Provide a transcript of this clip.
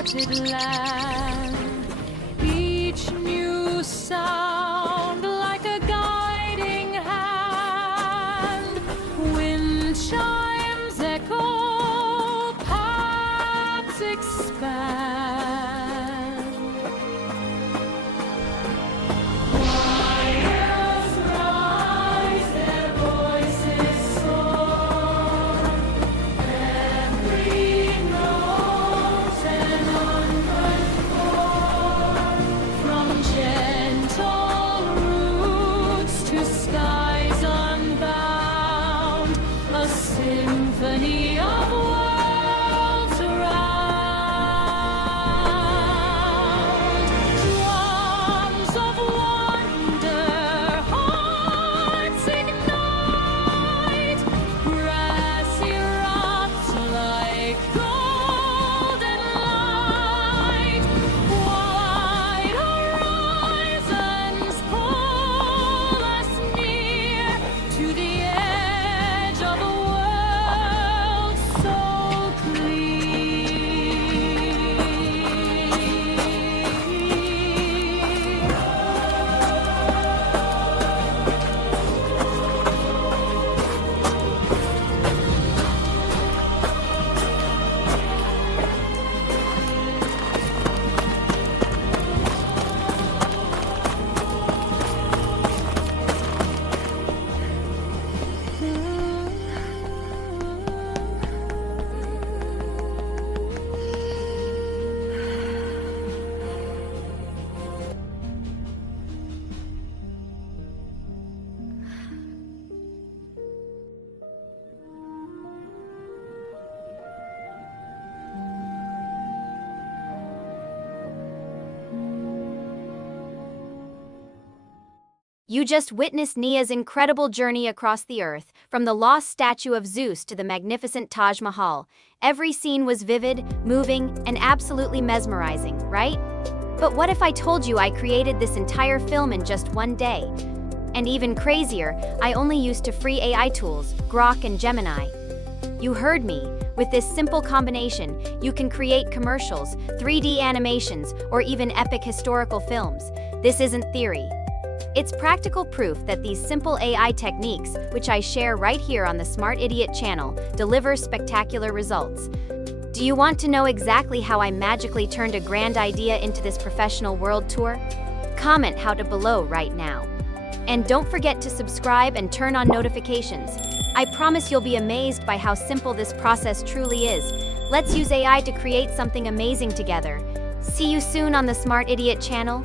uncharted land. Each new sound like a guiding hand. Wind chimes echo, paths expand. Choirs rise, their voices soar. Every note an onward chord. From gentle roots to skies unbound, a symphony of worlds around. Drums of wonder, hearts ignite. Brass erupts like golden light. Wide horizons pull us near to the edge of a world so You just witnessed Nia's incredible journey across the Earth, from the lost statue of Zeus to the magnificent Taj Mahal. Every scene was vivid, moving, and absolutely mesmerizing, right? But what if I told you I created this entire film in just one day? And even crazier, I only used free AI tools, Grok and Gemini. You heard me. With this simple combination, you can create commercials, 3D animations, or even epic historical films. This isn't theory. It's practical proof that these simple AI techniques, which I share right here on the Smart Idiot channel, deliver spectacular results. Do you want to know exactly how I magically turned a grand idea into this professional world tour? Comment how to below right now. And don't forget to subscribe and turn on notifications. I promise you'll be amazed by how simple this process truly is. Let's use AI to create something amazing together. See you soon on the Smart Idiot channel.